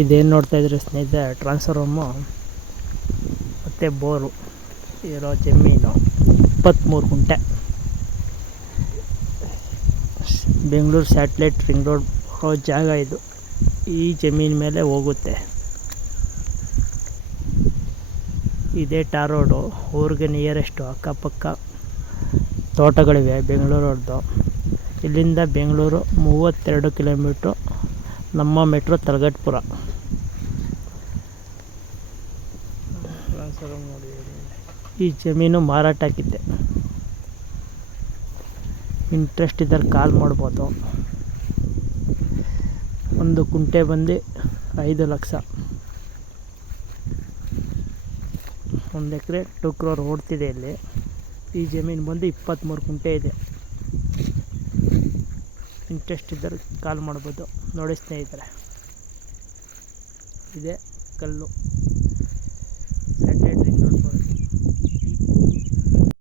ಇದೇನು ನೋಡ್ತಾ ಇದ್ರೆ ಸ್ನೇಹಿತರೆ, ಟ್ರಾನ್ಸ್ಫಾರ್ಮು ಮತ್ತು ಬೋರು ಇರೋ ಜಮೀನು 23 ಗುಂಟೆ. ಬೆಂಗಳೂರು ಸ್ಯಾಟ್ಲೈಟ್ ರಿಂಗ್ ರೋಡ್ ಜಾಗ ಇದು. ಈ ಜಮೀನ್ ಮೇಲೆ ಹೋಗುತ್ತೆ. ಇದೇ ಟಾರ್ ರೋಡು. ಊರಿಗೆ ನಿಯರೆಸ್ಟು. ಅಕ್ಕಪಕ್ಕ ತೋಟಗಳಿವೆ ಬೆಂಗಳೂರವ್ರದ್ದು. ಇಲ್ಲಿಂದ ಬೆಂಗಳೂರು 32 ಕಿಲೋಮೀಟ್ರು. ನಮ್ಮ ಮೆಟ್ರೋ ತಲಗಟ್ಪುರ. ಈ ಜಮೀನು ಮಾರಾಟಕ್ಕಿದೆ. ಇಂಟ್ರೆಸ್ಟ್ ಇದ್ದರೆ ಕಾಲ್ ಮಾಡ್ಬೋದು. ಒಂದು ಗುಂಟೆ ಬಂದು 5 ಲಕ್ಷ. 1 ಎಕರೆ 2 crore ಓಡ್ತಿದೆ ಇಲ್ಲಿ. ಈ ಜಮೀನು ಬಂದು 23 ಗುಂಟೆ ಇದೆ. ಇಂಟ್ರೆಸ್ಟ್ ಇದ್ದರೆ ಕಾಲ್ ಮಾಡ್ಬೋದು. ನೋಡಿ ಸ್ನೇಹಿತರೆ, ಇದೇ ಕಲ್ಲು.